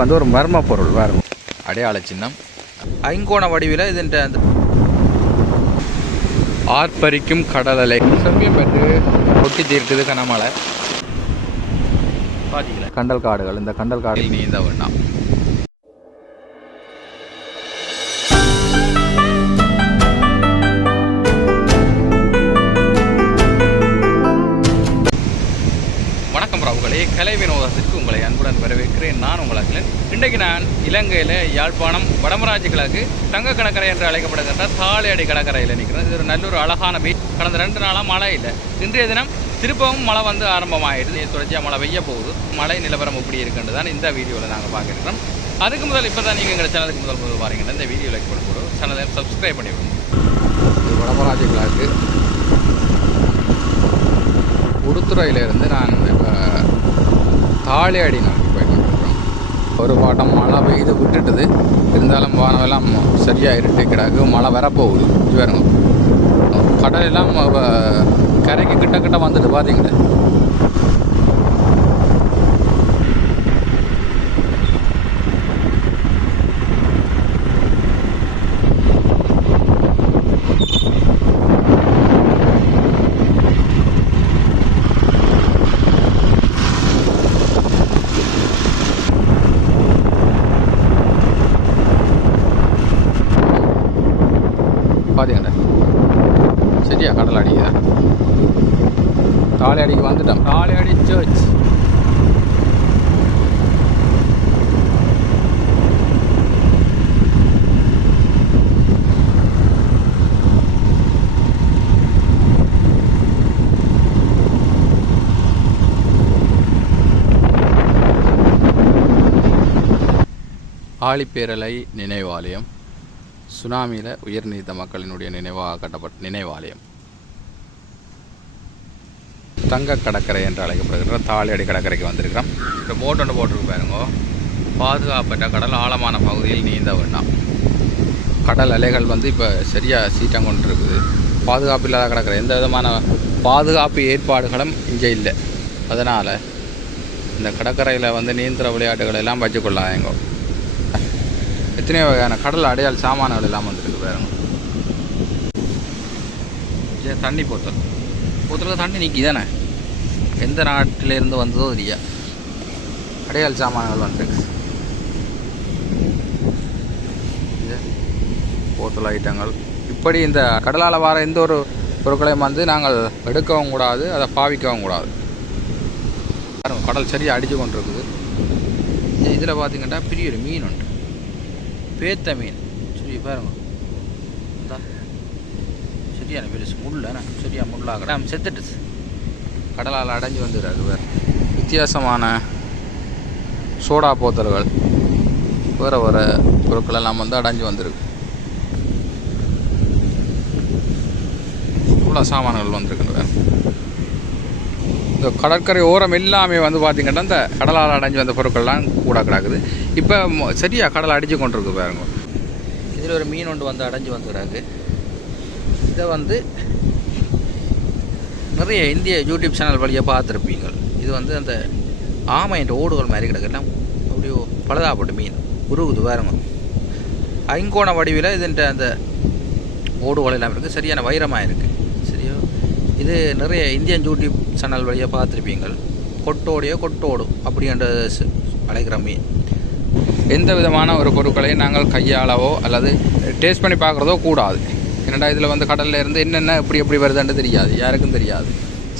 வந்து ஒரு மர்ம பொருள் வேறு அடையாள சின்னம். ஐங்கோண வடிவில் இதுன்ற அந்த ஆர்ப்பரிக்கும் கடல் அலை செம்பியம் பெற்று கொட்டி தீர்க்குது கனமழை. பாத்தீங்களா கண்டல் காடுகள் இந்த கண்டல் காடில் நீந்த வேண்டாம் கலை உங்களை அன்புடன் வரவேற்கிறேன். நான் உங்கள் அகிலன். இன்றைக்கு நான் இலங்கையில் யாழ்ப்பாணம் வடமராஜ் கிழக்கு தங்க கடற்கரை என்று அழைக்கப்படுகின்ற தாளையடி கடற்கரையில் நிற்கிறேன் இது ஒரு நல்ல ஒரு அழகான பீச் கடந்த ரெண்டு நாளாக மழை இல்லை. இன்றைய தினம் திருப்பவும் மழை வந்து ஆரம்பமாயிடுது. தொடர்ச்சியாக மழை பெய்ய போகுது. மழை நிலவரம் எப்படி இருக்குன்னு தான் இந்த வீடியோவில் நாங்கள் பார்க்குறோம் அதுக்கு முதல் இப்போ தான் நீங்கள் எங்கள் சேனலுக்கு முதல் முதல் பாருங்கன்னா இந்த வீடியோ லைக் பண்ண போகிறோம் சேனலை சப்ஸ்கிரைப் பண்ணி விடுங்க. இது வடமராஜ் கிழக்கு. உடுத்துறையிலேருந்து நான் இப்போ தாளியாடி நோக்கி போய் ஒரு பாட்டம் மழை பெய்து விட்டுட்டுது. இருந்தாலும் வானவெல்லாம் சரியாக இருட்டு கிடக்கு. மழை வரப்போகுது. பாருங்க கடல் எல்லாம் கரைக்கு கிட்ட கிட்ட வந்துட்டு பார்த்தீங்களே ஆழிப்பேரலை நினைவாலயம் சுனாமியில் உயிர் மக்களினுடைய நினைவாக கட்டப்பட்ட நினைவாலயம். தங்க கடற்கரை என்று அழைக்கப்படுகிற தாளியடி கடற்கரைக்கு வந்திருக்கிறோம். இந்த போட் ஒன்று போட்டிருக்கு பாருங்க. பாதுகாப்பற்ற கடல் ஆழமான பகுதியில் நீந்த வேண்டாம் கடல் அலைகள் வந்து இப்போ சரியாக சீட்டம் கொண்டு இருக்குது பாதுகாப்பு இல்லாத கடற்கரை எந்த விதமான பாதுகாப்பு ஏற்பாடுகளும் இங்கே இல்லை. அதனால் இந்த கடற்கரையில் வந்து நீந்திர விளையாட்டுகள் எல்லாம் வச்சுக்கொள்ளாங்க எத்தனையோ வகையான கடல் அடையாள் சாமான்கள் இல்லாமல் வந்துருக்கு வேறு தண்ணி போத்தல். போத்தலுக்கு தண்ணி நிற்கி தானே எந்த நாட்டிலேருந்து வந்ததோ தெரியா. அடையாள் சாமான்கள் வந்துருக்கு. போத்தல் ஐட்டங்கள். இப்படி இந்த கடலால் வர எந்த ஒரு பொருட்களையும் வந்து நாங்கள் எடுக்கவும் கூடாது அதை பாவிக்கவும் கூடாது. கடல் சரியாக அடித்து கொண்டு இருக்குது இதில் பார்த்தீங்கன்னா பெரிய ஒரு மீன் உண்டு. பேத்த மீன். சரி பாருங்க. இந்தா. சரியான பெருசு முள்ளண்ணா சரியா முள்ளாக நாம் செத்துட்டுச்சு கடலால் அடைஞ்சு வந்துடுறாரு வேறு வித்தியாசமான சோடா போத்தல்கள். வேறு வேறு பொருட்கள் எல்லாம் வந்து அடைஞ்சு வந்திருக்கு. இவ்வளோ சாமான்கள் வந்திருக்குன்னு வேறு இந்த கடற்கரை ஓரம் எல்லாமே வந்து பார்த்திங்கன்னா இந்த கடலால் அடைஞ்சு வந்த பொருட்கள்லாம் கூட கிடக்குது இப்போ சரியாக கடலை அடித்து அடிச்சு கொண்டிருக்கு பாருங்க. இதில் ஒரு மீன் ஒன்று வந்து அடைஞ்சு வந்துக்கிறாங்க இதை வந்து நிறைய இந்திய யூடியூப் சேனல் வழியாக பார்த்துருப்பீங்க. இது வந்து அந்த ஆமையின் ஓடுகள் மாதிரி கிடக்கு. எல்லாம் அப்படியோ பழுதாப்பட்ட மீன். உருகுது பாருங்க. ஐங்கோண வடிவில் இதுன்ற அந்த ஓடுகள் எல்லாம் இருக்குது சரியான வைரமாக இருக்குது இது நிறைய இந்தியன் யூடியூப் சேனல் வழியாக பார்த்துருப்பீங்கள். கொட்டோடையோ கொட்டோடு அப்படின்ற அழைக்கிற மீன் எந்த விதமான ஒரு பொருட்களையும் நாங்கள் கையாளவோ அல்லது டேஸ்ட் பண்ணி பார்க்குறதோ கூடாது. என்னடா இதில் வந்து கடலில் இருந்து என்னென்ன எப்படி எப்படி வருதுன்னு தெரியாது. யாருக்கும் தெரியாது.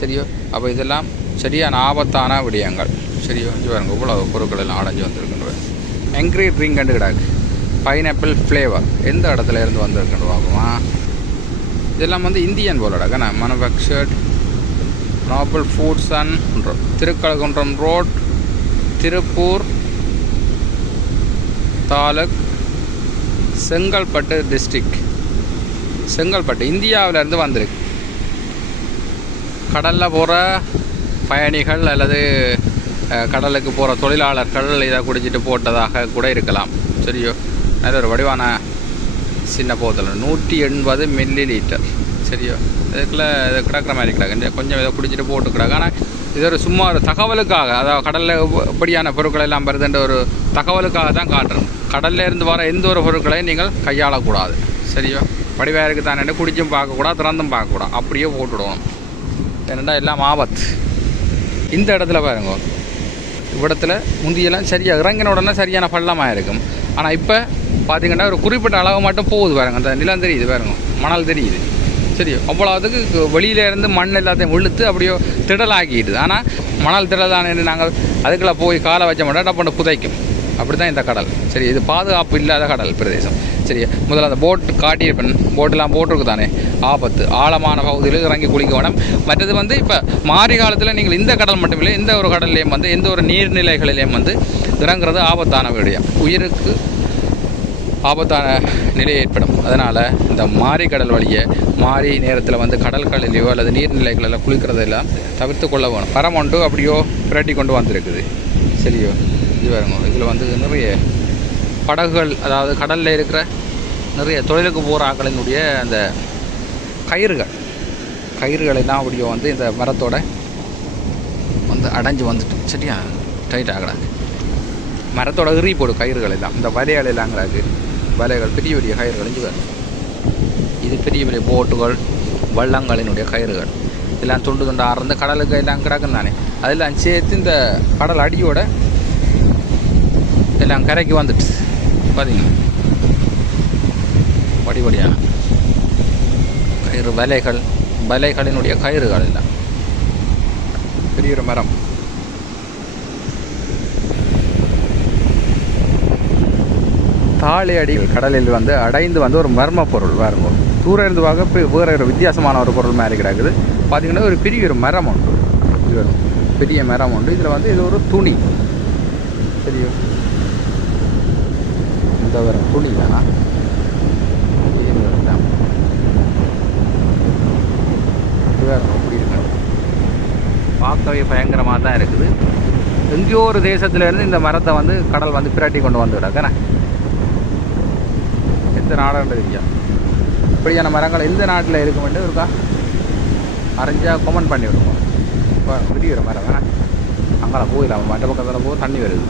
சரியோ? அப்போ இதெல்லாம் சரியான ஆபத்தான விடயங்கள். சரியோ? இங்கே பாருங்க இவ்வளோ பொருட்கள் எல்லாம் அடைஞ்சு வந்துருக்குன்னு எங்க்ரி ட்ரிங்க் கண்டு கிடாக்கு. பைனாப்பிள் ஃப்ளேவர் எந்த இடத்துல இருந்து வந்திருக்குன்னு பார்ப்போமா இதெல்லாம் வந்து இந்தியன் போலடா கண்ணா manufactured noble foods and Thirukalukundram road Tiruppur taluk Chengalpattu district Chengalpattu இந்தியாவிலேருந்து வந்திருக்கு. கடலில் போகிற பயணிகள் அல்லது கடலுக்கு போகிற தொழிலாளர்கள் இதை குடிச்சிட்டு போட்டதாக கூட இருக்கலாம். சரியோ? நல்ல ஒரு வடிவான சின்ன போதில் நூற்றி எண்பது மில்லி லிட்டர் சரியோ? இதுக்குள்ள இதை கிடக்கிற மாதிரி கிடக்கு. கொஞ்சம் இதை குடிச்சிட்டு போட்டு கிடக்கு. ஆனால் இது ஒரு சும்மா ஒரு தகவலுக்காக அதாவது கடலில் எப்படியான பொருட்கள் எல்லாம் வருதுன்ற ஒரு தகவலுக்காக தான் காட்டுறோம். கடல்ல இருந்து வர எந்த ஒரு பொருட்களையும் நீங்கள் கையாளக்கூடாது. சரியா? வடிவாயிருக்கு தானே குடிச்சும் பார்க்கக்கூடாது திறந்தும் பார்க்கக்கூடாது. அப்படியே போட்டுவிடணும் ஏன்னா எல்லாம் ஆபத்து. இந்த இடத்துல பாருங்க. இவ்விடத்தில் முந்தியெல்லாம் சரியாக இறங்கின உடனே சரியான பள்ளமாக இருக்கும் ஆனால் இப்போ பார்த்தீங்கன்னா ஒரு குறிப்பிட்ட அளவு மட்டும் போகுது பாருங்க. அந்த நிலம் தெரியுது பாருங்க. மணல் தெரியுது. சரி அவ்வளோதுக்கு வெளியில இருந்து மண் எல்லாத்தையும் இழுத்து அப்படியோ திடலாக்கிடுது ஆனால் மணல் திடலான நாங்கள் அதுக்குள்ளே போய் காலை வச்ச மாட்டோம் டப்புன்னு புதைக்கும். அப்படி தான் இந்த கடல். சரி இது பாதுகாப்பு இல்லாத கடல் பிரதேசம். சரி முதல்ல அந்த போட் காட்டியிருப்பேன். போட்டெல்லாம் போட்டிருக்கு தானே. ஆபத்து. ஆழமான பகுதியில் இறங்கி குளிக்க வேணும். மற்றது வந்து இப்போ மாறி காலத்தில் நீங்கள் இந்த கடல் மட்டுமில்லை எந்த ஒரு கடல்லையும் வந்து எந்த ஒரு நீர்நிலைகளிலையும் வந்து இறங்குறது ஆபத்தான விடயம். உயிருக்கு ஆபத்தான நிலை ஏற்படும். அதனால் இந்த மாறி கடல் வழியை மாறி நேரத்தில் வந்து கடல்களிலேயோ அல்லது நீர்நிலைகளில் குளிக்கிறதெல்லாம் தவிர்த்து கொள்ள வேணும். பரம் ஒன்று அப்படியோ புரட்டி கொண்டு வந்திருக்குது. சரியோ? இது பாருங்க இதில் வந்து நிறைய படகுகள் அதாவது கடலில் இருக்கிற நிறைய தொழிலுக்கு போகிற ஆக்களினுடைய அந்த கயிறுகள். கயிறுகளை தான் அப்படியோ வந்து இந்த மரத்தோட வந்து அடைஞ்சு வந்துட்டு சரியா? டைட் ஆகிறாங்க மரத்தோட இறி போடும் கயிறுகள் எல்லாம். இந்த வலைகள் எல்லாம் வலைகள் பெரிய பெரிய கயிறுகள் இங்கே இது பெரிய பெரிய போட்டுகள் வள்ளங்களினுடைய கயிறுகள். எல்லாம் துண்டு துண்டு அறந்து கடலுக்கு எல்லாம் கிடக்கும் தானே அதெல்லாம் சேர்த்து இந்த கடல் அடியோட எல்லாம் கரைக்கு வந்துட்டு. பார்த்தீங்க படிப்படியான கயிறு வலைகள் வலைகளினுடைய கயிறுகள் எல்லாம். பெரிய ஒரு மரம். தாழி அடி கடலில் வந்து அடைந்து வந்து ஒரு மர்ம பொருள் வேறு தூரம் இருந்து பார்க்க இப்ப ஒரு வித்தியாசமான ஒரு பொருள் மாதிரி கிடக்குது. பார்த்தீங்கன்னா ஒரு பெரிய ஒரு மரம் உண்டு. இது பெரிய மரம் உண்டு. இதில் வந்து இது ஒரு துணி. தெரியும் இந்த வர துணி தானா இது அப்படி பார்க்கவே பயங்கரமாக தான் இருக்குது. எங்கேயோ ஒரு தேசத்துலேருந்து இந்த மரத்தை வந்து கடல் வந்து பிரட்டி கொண்டு வந்து விடாக்கண்ணே எந்த நாடுன்றது இல்லையா இப்படியான மரங்கள் எந்த நாட்டில் இருக்குமென்று இருக்கா அரைஞ்சா கொமெண்ட் பண்ணி விடுவோம் இப்போ பெரிய மரம் வேணா அங்கே போயிடலாம் மற்ற பக்கத்தில் போக தண்ணி வருது.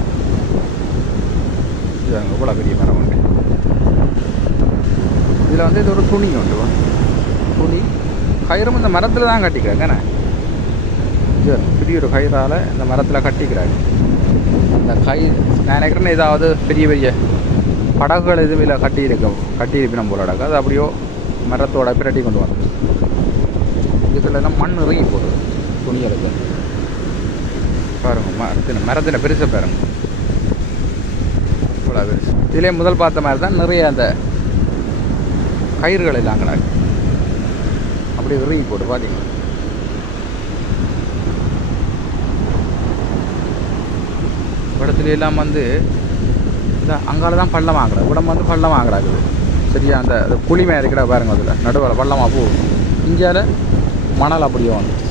இது இவ்வளோ பெரிய மரம் உண்டு இதில் வந்து இது ஒரு துணி உண்டு. துணி. கயிறும் இந்த மரத்தில் தான் கட்டிக்கிறாங்க என்ன? பெரிய ஒரு கயிறால் இந்த மரத்தில் கட்டிக்கிறாங்க. இந்த கயிறு நான் நினைக்கிறேன் ஏதாவது பெரிய பெரிய படகுகள் எதுவும் இல்லை கட்டியிருக்கோம் கட்டியிருப்பினம் கட்டி போல அது அப்படியோ மரத்தோட பிரட்டி கொண்டு வந்து இதுக்குள்ள எல்லாம் மண் இறங்கி போடுது துணியில் பாருங்க மரத்தின் மரத்தில் பெருசாக பாருங்க. கூடாது இதிலே முதல் பார்த்த மாதிரி தான் நிறைய அந்த கயிறுகள் எல்லாம் கிடக்கு. அப்படியே இறங்கி போட்டு பார்த்தீங்களா இடத்துல எல்லாம் வந்து இந்த அங்கால தான் பள்ளம் ஆகுறது உடம்பு வந்து பள்ளம் ஆகுறாது சரியா? அந்த அது புளிமை இருக்கிற பாருங்க அதில். நடுவில் பள்ளமாக போகும் இந்தியாவில் மணல் அப்படியே வந்துச்சு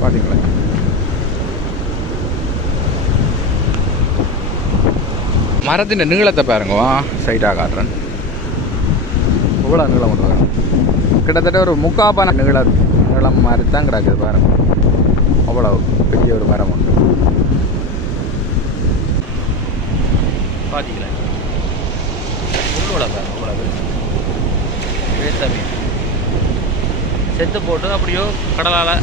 பார்த்தீங்களா மரத்தின் நீளத்தை பாருங்க. சைட்டாக காட்டுறேன். இவ்வளோ நீளம் கொண்டு கிட்டத்தட்ட ஒரு முக்காப்பான நீளம் நீளம் மாதிரி தான் கிடக்குது பாருங்க. அவ்வளோ பெரிய ஒரு மரம் உண்டு. பாத்தீங்களா? உள்ளோட பாருங்க இவ்வளோ பெருசு செத்து போட்டு அப்படியோ கடலால்.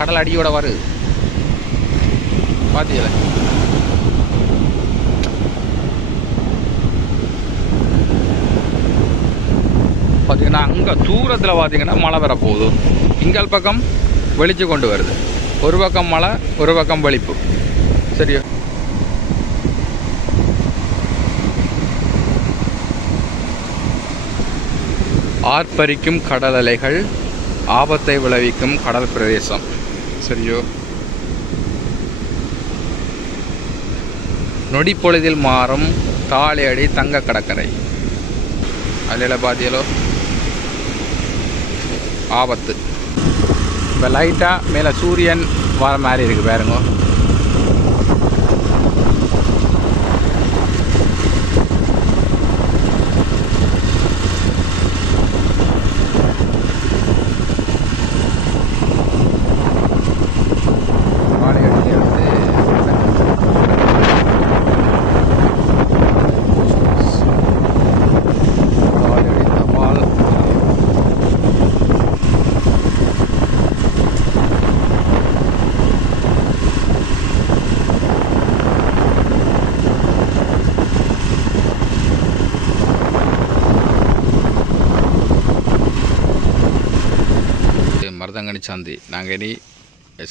கடல் அடியோட வருது பார்த்தீங்களா பார்த்தீங்கன்னா அங்கே தூரத்தில் பார்த்தீங்கன்னா மழை வரப்போகுது. இங்கால் பக்கம் வெளிச்சு கொண்டு வருது. ஒரு பக்கம் மழை ஒரு பக்கம் வெளிப்பு சரியா? ஆர்ப்பரிக்கும் கடல் அலைகள் ஆபத்தை விளைவிக்கும் கடல் பிரதேசம். சரியோ? நொடிப்பொழுதில் மாறும் தாளையடி தங்க கடற்கரை. அதில் பாத்தியலோ? ஆபத்து. இப்போ லைட்டாக மேலே சூரியன் வர மாதிரி இருக்குது பாருங்க. சந்தி. நாங்கள் இனி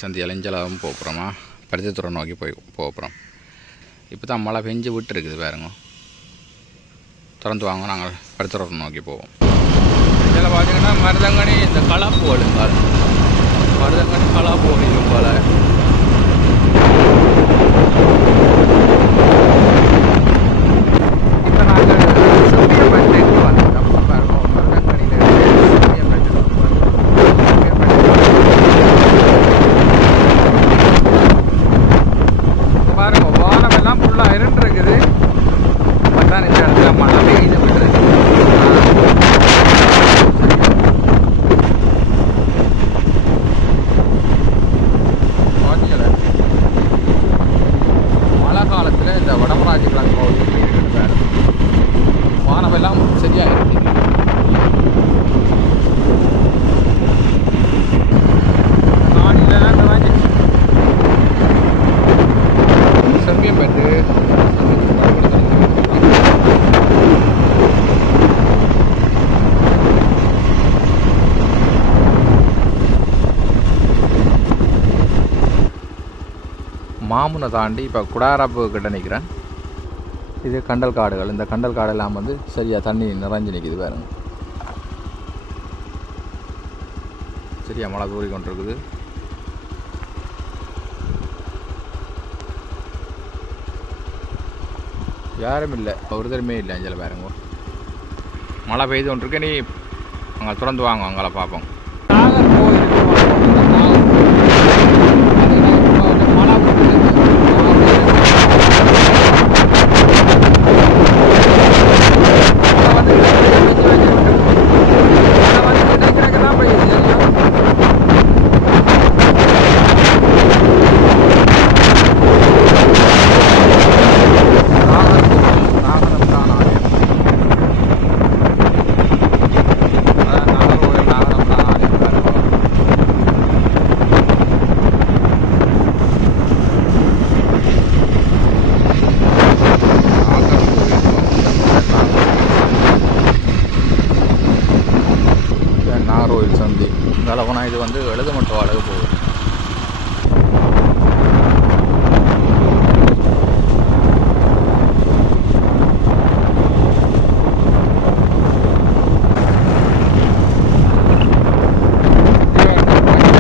சந்தி இளைஞ்சலாகவும் போகிறோமா பருத்தித்துறை நோக்கி போய் போகிறோம் இப்போ தான் மழை பெஞ்சு விட்டு இருக்குது பாருங்க. திறந்து வாங்க நாங்கள் பருத்தித்துறை நோக்கி போவோம். இதில் பார்த்தீங்கன்னா மருதங்கனி இந்த கலாப்பு ஓடுங்க மருதங்கனி கலாப்பு போல இப்போ நாங்கள் சூரியப்பேட்டைக்கு வந்துட்டோம் பாருங்க மருதங்கனியில் சூரியப்பேட்டைக்கு வந்து பாருங்க வானம் எல்லாம் ஃபுல்லாக இருண்டு இருக்குது பார்த்தா இந்த இடத்துல மழை பெய்து விட்டுருக்கு மழை காலத்தில் இந்த வடமராஜ கிழங்கு பகுதியில் இருக்கிறார் வானமெல்லாம் சரியாக இருக்கு காணிலெல்லாம் இந்த மாதிரி செம்பியம் பெற்று மாமுனை தாண்டி இப்போ குடாரப்பு கிட்ட நிற்கிறேன் இது கண்டல் காடுகள். இந்த கண்டல் காடெல்லாம் வந்து சரியாக தண்ணி நிறைஞ்சு நிற்கிது பாருங்க. சரியா மழை தூரி கொண்டிருக்குது யாரும் இல்லை. ஒருத்தருமே இல்லை அஞ்சல பாருங்க. மழை பெய்து கொண்டிருக்கு. நீ அங்கே திறந்து வாங்க. அங்கே பார்ப்போம் இது வந்து எழுத மட்டும் அழகு போகுது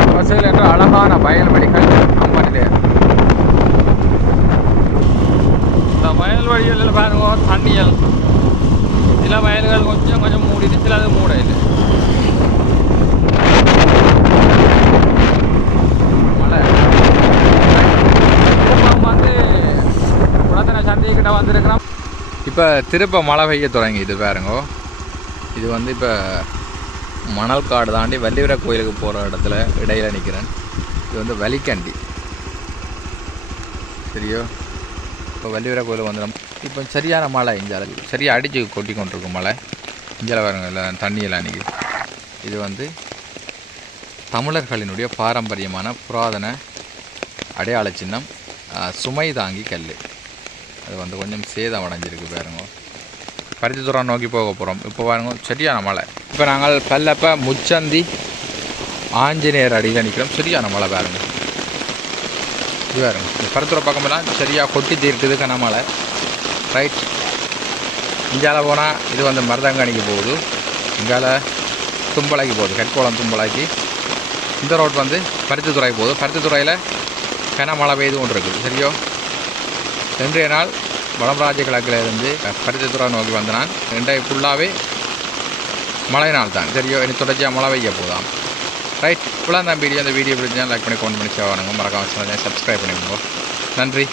பஸ்ஸில் என்ற அழகான வயல்வெளிகள் அம்மனிலே இந்த வயல்வெளிகளில் பாருங்க தண்ணியல் சில வயல்கள் கொஞ்சம் கொஞ்சம் மூடிட்டு சிலது மூட இல்லை மழை இப்போ வந்து குளத்தனை சந்தைக்கிட்ட வந்திருக்கிறோம் இப்போ திருப்ப மழை பெய்ய தொடங்கிது பாருங்கோ. இது வந்து இப்போ மணல் காடு தாண்டி வள்ளிவர கோயிலுக்கு போகிற இடத்துல இடையில் நிற்கிறேன் இது வந்து வலிக்கண்டி. சரியோ? இப்போ வள்ளிவர கோயில் வந்துடும் இப்போ சரியான மழை இஞ்சால சரியாக அடித்து கொட்டி கொண்டிருக்கும் மழை. இஞ்சால பாருங்க எல்லாம் தண்ணியெல்லாம் நிற்குது இது வந்து தமிழர்களினுடைய பாரம்பரியமான புராதன அடையாள சின்னம் சுமை தாங்கி கல் அது வந்து கொஞ்சம் சேதம் அடைஞ்சிருக்கு பாருங்க. பருத்தித்துறம் நோக்கி போக போகிறோம் இப்போ பாருங்க சரியான மழை. இப்போ நாங்கள் பல்லப்ப முச்சந்தி ஆஞ்சநேயர் அடியில் நிற்கிறோம் சரியான மழை பாருங்க. இது பாருங்க இந்த பருத்துறை பக்கமெல்லாம் சரியாக கொட்டி தீர்க்குது கனமழை ரைட் இங்கால போனால் இது வந்து மருதங்காணிக்கு போகுது. இங்கால தும்பலைக்கு போகுது கட்கோளம் தும்பலாக்கி இந்த ரோட் வந்து பருத்தித்துறை போகுது. பருத்தித்துறையில் கனமழை பெய்து கொண்டு இருக்குது சரியோ? இன்றைய நாள் வடமராஜ கிழக்கிலிருந்து பருத்தித்துறை நோக்கி வந்த நான் இன்றைய ஃபுல்லாகவே மழை நாள் தான். சரியோ இனி தொடர்ச்சியாக மழை பெய்ய போதாம். ரைட் ஃபுல்லாக தான் வீடியோ அந்த வீடியோ பிடிச்சா லைக் பண்ணி கமெண்ட் பண்ணி சேவானுங்க மறக்காமல் சப்ஸ்கிரைப் பண்ணிக்கோங்க. நன்றி.